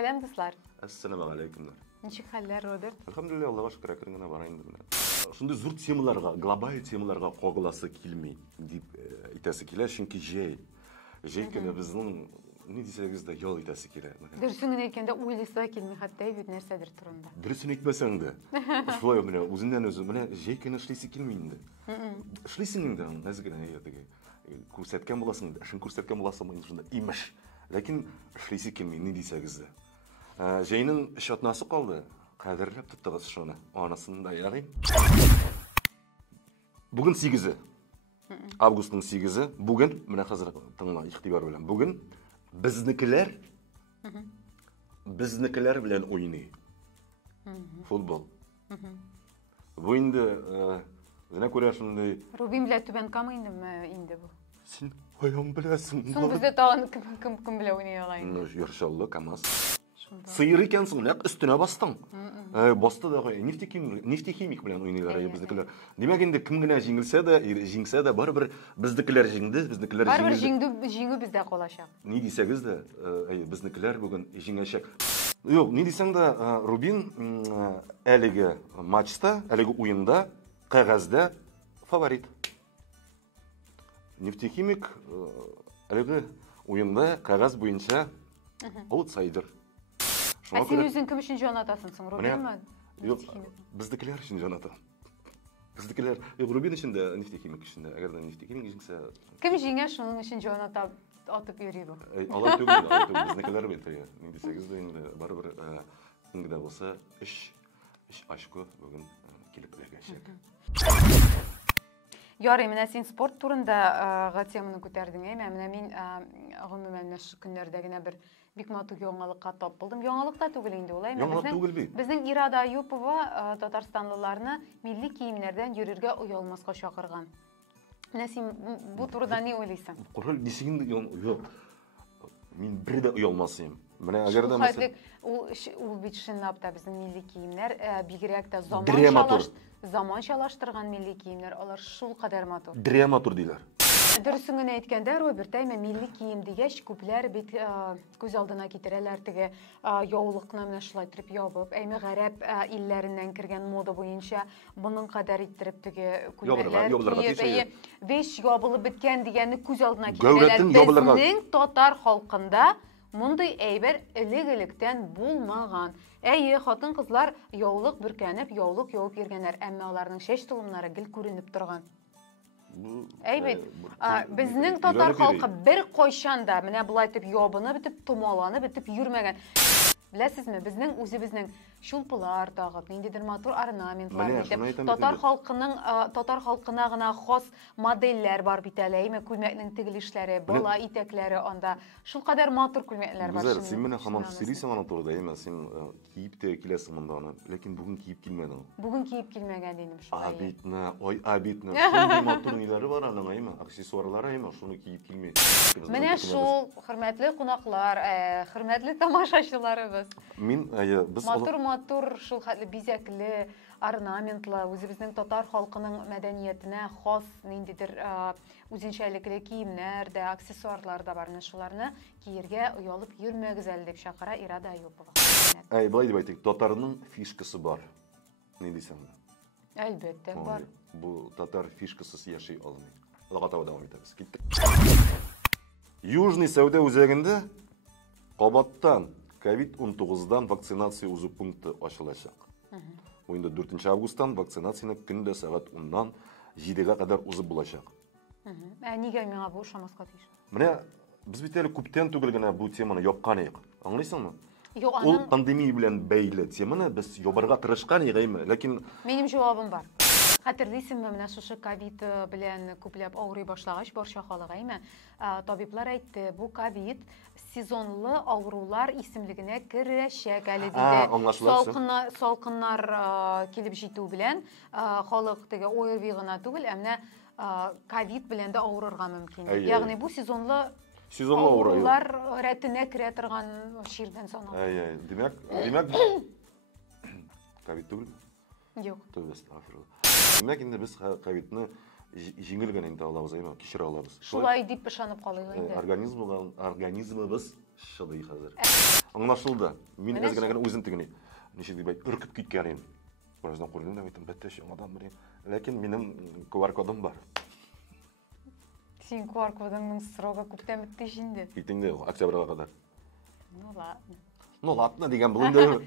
Selam dostlar. Assalamu alaikumlar. Ничек хәлләр, Роберт? Alhamdulillah, Allahu şükür akırına barayın da. Şunday zurt temalarga, global temalarga qoğulası kelmey dip itasi kelar, çünkü jey kene bizning ne desegizde yol itasi kelar. Дөресен әйткәндә уйлыйсы килми, хәтта бит нәрсәдер турында. Дөресен әйтмәсәң дә, шулай менә үзеннән үзе менә jey kene эшлисе килми инде. Эшлисең инде, нәзгенә әйтеге. Күрсәткән буласың, эшен күрсәткән буласың инде шунда имеш. Ләкин эшлисе килми, не дисегизде. Jeynin iş atnası kaldı. Kadirlep tuttığız şunu. Anasını da yarayım. Bugün 8'i. Avgust'un 8'i. Bugün, mene hazır tığına ihtibar bilen. Bugün biznikiler bilen oyunu. Futbol. Bu indi, ne koruyorsun? Rubin bilen tüben kam indi bu? Sen ayağım bilesin. Son bizde tağın kim bile oynuyor olayın? Yarışallı, kamaz. Sıyır ikensin, üstüne bastın. Bastı da neftekimik bilen oynuyorlar bizdekiler. Demek indi kim gene jingilse de baribir bizdekiler jingdi, bizdekiler jingildi. Baribir jingi bizde qolaşaq. Ne desegіз de bizdekiler bugün jingashak. Yok, ne desen de Rubin әлеге maçta, әлеге oyunda, қағазда favorit. Neftekimik әлеге oyunda қағаз boyunca outsider. Sen yüzün kim için can atasın, Rubin mi? Yok, bizdekiler için can atan. Bizdekiler, Rubin için de neftekimik için de. Eğer de neftekimik içinse... Kim jingə şunun için can atıp yürüyor bu? Allah tügül, bizdekiler belki ya. Ne desegіз de indi, baribir ingide olsa iş aşkı bugün kelip ergeşek. Ярый, менә син спорт турында теманы күтәрдең, менә мин гомумән мәш көннәрдә генә бер бик матур яңалыкка тап булдым. Яңалык та түгел инде ул, безнең Ирада Аюпова Татарстанлыларны милли киемнәрдән йөрергә уялмаска чакырган. Менә син бу турыда ни уйлыйсың? Курал дисең юк. Мин бер дә уялмасым. Менә әгәр дә мәсәлән ул бит чынлап та безнең милли киемнәр бигрәк тә заманчалаштырган милли киемнәр, алар шул кадәр матур. Драматур диләр. Дөресен генә әйткәндә, Роберт, милли кием дигәч, күпләр бит күз алдына китерәләр теге яулыкны менә шулай итеп ябып, гарәп илләреннән кергән мода буенча моның кадәр иттереп теге күлмәкләр, веш ябылып биткән дигәнне күз алдына китерәләр. Безнең татар халкында мондай әйбер элек-электән булмаган. Хатын кызлар яулык бүркәнеп, яулык ябып йөргәннәр, әмма аларның чәч толымнары гел күренеп торган. Безнең татар халкы бер кайчан да менә булай итеп ябынып битеп, томаланып битеп йөрмәгән. Беләсезме, безнең үзебезнең шулпылар тагып, ниндидер матур орнаментлар итеп, татар халкына гына хас модельләр бар бит әле, күлмәкнең тегелешләре, бала итәкләре анда. Шул кадәр матур күлмәкләр бар. Син менә һаман сөйлисең аны турыда, син киеп тә киләсең монда аны, ләкин бүген киеп килмәдең. Бүген киеп килмәгән идем шулай. Абитне, шундый матур ниләре бар аның, аксессуарлары, шуны киеп килмәй. Менә шул, хөрмәтле кунаклар, хөрмәтле тамашачыларыбыз. Матур, шул хәтле бизәкле, орнаментлы, үзебезнең татар халкының мәдәниятенә хас ниндидер үзенчәлекле киемнәр дә, аксессуарлар да бар. Шуларны киергә уялып йөрмәгез әле дип чакыра Ирада Аюпова. Былай дип әйтик, татарның фишкасы бар. Ни дисәң? Әлбәттә бар. Бу татар фишкасыз яши алмый. Алга таба дәвам итәбез. Киттек. Южный сәүдә үзәгендә кабаттан COVID-19'dan vакцинация узу пункты ачылачак. Oyunda 4 августтан вакцинацияны көндә сәгать 10-нан 7-гә кадәр узып булачак. Нигә миңа бу ошамаска тиеш? Менә без бит әле күптән түгел генә бу теманы япкан идек. Аңлыйсыңмы? Ул пандемия белән бәйле теманы без ябарга тырышкан идек, ләкин минем җавабым бар. Хәтерлисеңме, менә шушы ковид белән күпләп авырый башлагач барча халык, табиблар әйтте, бу ковид сезонлы авырулар исемлегенә керәчәк әле диде. Салкыннар килеп җитү белән халык теге ОРВИ гына түгел, әмма ковид белән дә авырырга мөмкин. Ягъни бу сезонлы авырулар рәтенә керә торган ширдән санала. Димәк ковид түгел? Юк. Demek ki biz kovidni жеңіл генә инде алабыз, кичерә алабыз. Шулай дип ышанып калыйк инде. Организмыбыз шылый хәзер. Аңлашылды. Мин әз генә үзем тегене. Ничек дип әйт, үркеп киткән идем. Бераздан күрдем дә әйттем, бәттәш яңадан бер. Ләкин минем QR-кодым бар. Син QR-кодыңның срогы күптән бетте инде. Китеңдә октябрьгә кадәр. Ну ладно. Ну ладно дигән бу инде.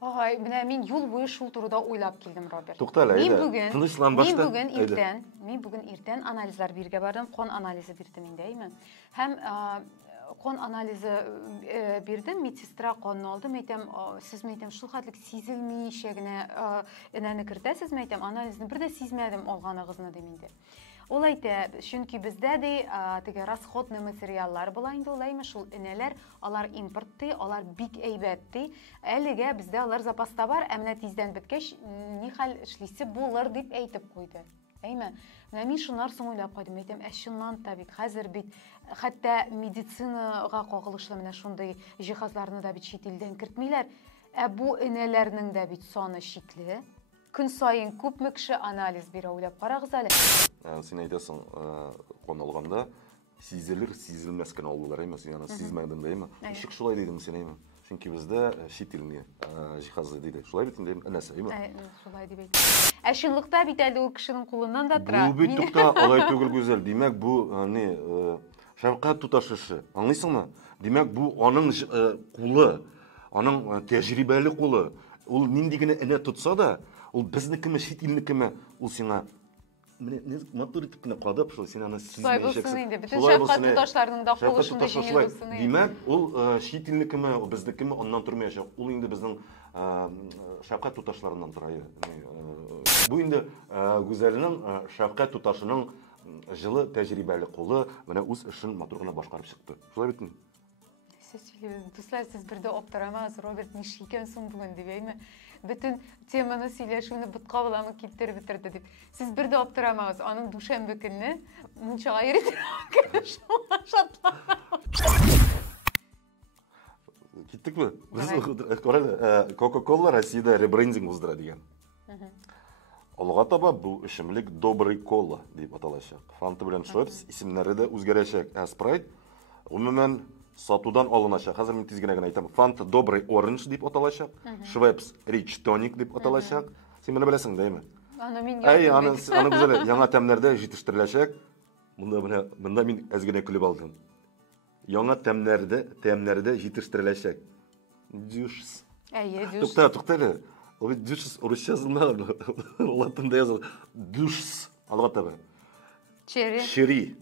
Ай, менә мин юл буе шул турыда уйлап килдем, Роберт. Туктала, әйдә. Тынычлан башта. Мин бүген иртән анализлар биргә бардым, кан анализы бирдем инде, әйме. Һәм кан анализы бирдем, медсестра канны алды, әйтәм, сез әйтәм, шул хәтлек сизелмичә генә энәне кертәсез, әйтәм, анализны бер дә сизмәдем алганыгызны дим инде. Ул әйтә, чөнки бездә дә теге расходный материаллар була инде, ул әйме, шул энәләр, алар импортты, алар бик әйбәтте. Әлегә бездә алар запаста бар, ә менә тиздән беткәч, ни хәл эшлисе булыр дип әйтеп куйды. Әйме, менә мин шуннан соң уйлап кайдым, әйтәм, чыннан да бит, хәзер бит хәтта медицинага кагылышлы менә шундый җиһазларны да бит чит илдән кертмиләр. Ә бу энәләрнең дә бит саны чикле. Көн сайын күпме кеше анализ бирә, уйлап карагыз әле. Син әйтәсең, кан алганда сизелер, сизелмәс кенә алулар, әйме, син аны сизмәдең дә, әйме. Ничек шулай дидең син, әйме? Чөнки бездә чит илне җиһазы диде. Шулай бит инде, әнәсе, әйме? Шулай дип әйтә. Ә чынлыкта бит әле ул кешенең кулыннан да тора. Бу бит тукта, алай түгел гүзәл. Димәк, бу шәфкать туташышы. Аңлыйсыңмы? Димәк, бу аның кулы, аның тәҗрибәле кулы. Ул нинди генә энә тотса да, ул безнекеме, чит илнекеме, ул сиңа менә матур итеп кенә кадап, шул син аны сизмәячәксең. Бүтән шәфкать туташларының да кулы шунда җиңел булсын. Димәк, ул чит илнекеме, безнекеме аннан тормаячак. Ул инде безнең шәфкать туташларыннан тора. Бу инде гүзәлнең шәфкать туташының жылы тәҗрибәле кулы менә үз эшен матур гына башкарып чыкты. Шулай битме? Дуслар, сез бер дә аптырамагыз, Роберт ничек икән соң бүген дип әйме. Бүтән теманы сөйләшүне бутка буламы китереп бетерде дип. Сез бер дә аптырамагыз, аның дүшәмбе көнне мунчага йөритә. Киттекме? Без карале, Coca-Cola Россиядә ребрендинг уздыра дигән. Алга таба бу эчемлек Добрый кола дип аталачак. Фанта белән Швепс исемнәре дә үзгәрәчәк. Sprite гомумән сатудан алыначак. Хәзер мин тиз генә әйтәм. Фанта Добрый Оранж дип аталачак. Швепс Rich Tonic дип аталачак. Син менә беләсең дәйме? Аны мин аны гүзәл яңа тәмнәрдә җитештереләчәк. Монда мин әз генә көлеп алдым. Яңа тәмнәрдә җитештереләчәк. Juice. Juice. Туктале. Ул juice урысча yazılmıyor. Латында yazılır. Juice. Алга таба. Cherry.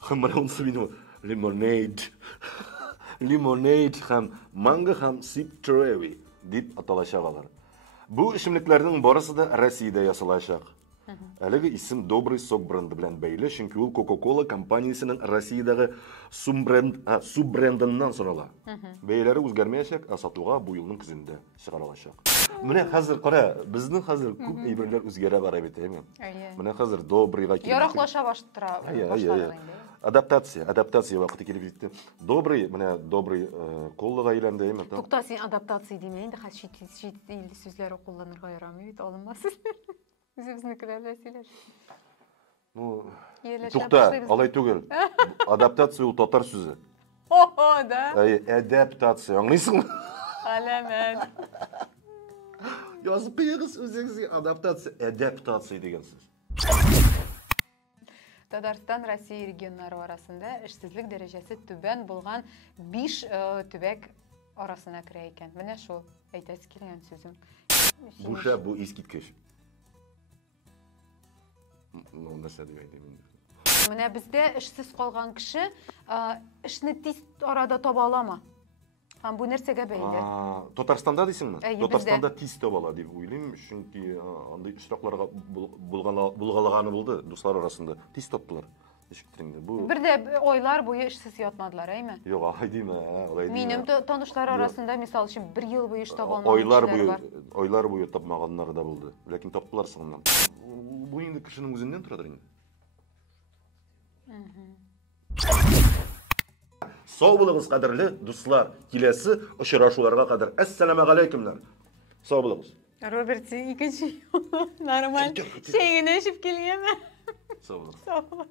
Хәммә унсы минем lemonade. Lemonade һәм mango һәм citronella дип аталачак алар. Бу эчемлекләрнең барысы да Россиядә ясалачак. Әлеге исем Добрый сок бренды белән бәйле, чөнки ул Coca-Cola компаниясенең Россиядәге суббрендыннан сорала. Бәяләре үзгәрмәячәк, ә сатуга бу елның көзендә чыгарылачак. Менә хәзер кара, безнең хәзер күп әйберләр үзгәрә бара бит, әйме? Менә хәзер Добрыйга килеп. Яраклаша башлады. Адаптация вакыты килеп җитте. Добрый, менә Добрый коллыга әйләнде, әйме? Тукта, син адаптация димә инде, хәзер чит ил сүзләре кулланырга ярамый бит, алынмасын. Үзебезнекеләрдә сөйләш. Ну, тукта, алай түгел. Адаптация ул татар сүзе. О, да. Адаптация, аңлыйсыңмы? Аләмән. Язып куегыз үзегезгә адаптация дигән сүз. Татарстан, Россия регионнары арасында эшсезлек дәрәҗәсе түбән булган 5 төбәк арасына керә икән. Менә шул әйтәсе килгән сүзем. Бу искиткеч. Менә бездә эшсез калган кеше эшне тиз арада таба аламы? Һәм бу нәрсәгә бәйле? Татарстанда дисеңме? Татарстанда тиз таба ала дип уйлыйм, чөнки андый очракларга булгалаганы булды дуслар арасында. Тиз таптылар. Ничектер инде бу? Бер дә ойлар буе эшсез ятмадылар, әйме? Юк, алай димә, алай димә. Минем танышлар арасында, мисал өчен, 1 ел буе эш таба алмаган бар. Ойлар буе тапмаганнар да булды. Ләкин таптылар соңыннан. Бу инде кешенең үзеннән торадыр инде. Сау булыгыз, кадерле дуслар. Киләсе очрашуларга кадәр. Ассаламу алейкумнар. Сау булыгыз. Роберт, сен екінші нормаль шегін ашып келген. Sağ olun. Sağ ol.